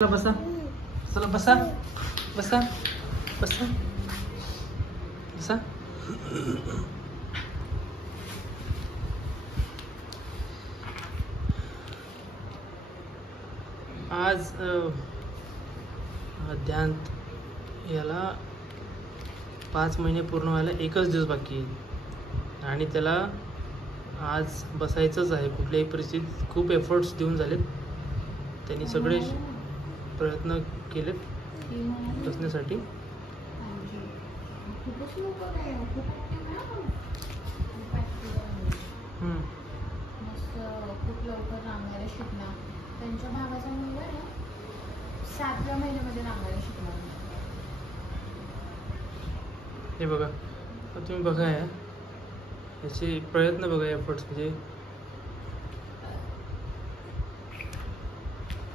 चला बसा, चला बसा बसा बसा बसा. आज ध्यान याला 5 महिने पूर्ण व्हायला एकच दिवस बाकी आहे आणि त्याला आज बसायचंच आहे. कुठल्याही परिस्थितीत खूप एफर्ट्स देऊन झालेत त्यांनी, सगळे प्रयत्न केलेत बसण्यासाठी. खूप लवकर रांगायला शिकला. त्यांच्या भावाचा मुलगा ना 7व्या महिन्यामध्ये रांगायला शिकला. हे बघा, तुम्ही बघा याचे प्रयत्न बघा, एफर्ट्स म्हणजे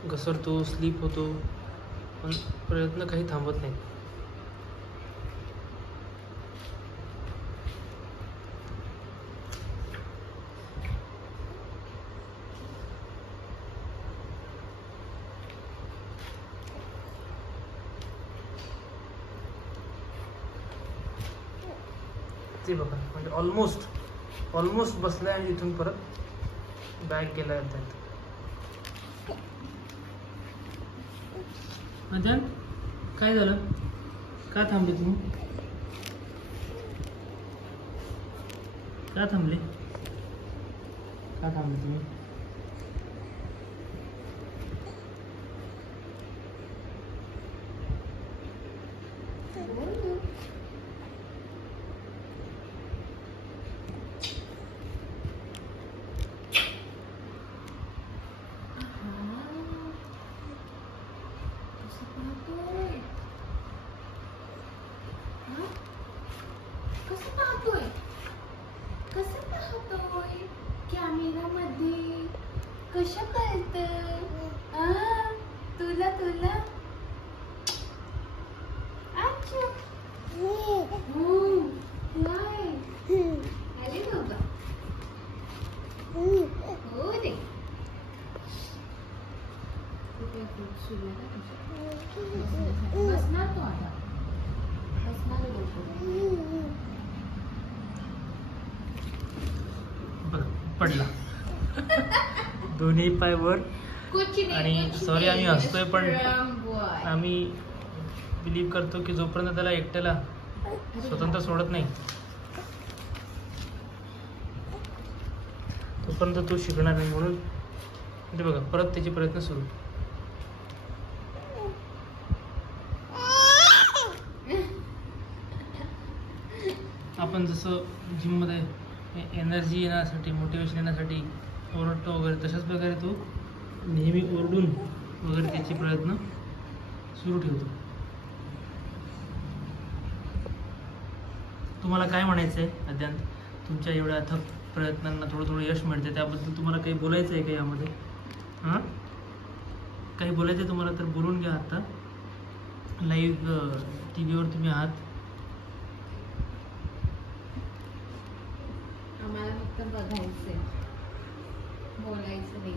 घसरतो, स्लीप होतो, पण प्रयत्न काही थांबत नाही. ते बघा, म्हणजे ऑलमोस्ट बसलाय आणि इथून परत बॅक गेला. अजय काय झालं, का थांबले तुम्ही, का थांबले तुम्ही? कसं पाहतोय कॅमेरामध्ये, कसं कळतं तुला अच्छा काय आले बाबा हो रे. बसणार तो आता, बसणार पडला दोन्ही पाय वर. आणि सॉरी आम्ही हसतोय, पण आम्ही बिलीव्ह करतो की जोपर्यंत त्याला एकट्याला स्वतंत्र सोडत नाही तोपर्यंत तो शिकणार नाही. म्हणून ते बघा, परत त्याचे प्रयत्न सुरू. आपण जसं जिममध्ये एनर्जी येण्यासाठी, मोटिवेशन येण्यासाठी ओरडतो वगैरे, तशाच प्रकारे तो नेहमी ओरडून वगैरे त्याचे प्रयत्न सुरू ठेवतो. तुम्हाला काय म्हणायचं आहे अद्यान, तुमच्या एवढ्या अथक प्रयत्नांना थोडं यश मिळते, त्याबद्दल तुम्हाला काही बोलायचं आहे का यामध्ये? काही बोलायचं आहे तुम्हाला तर बोलून घ्या. आता लाईव्ह TV वर तुम्ही आहात. आम्हाला फक्त बघायचंय, बोलायचं नाही.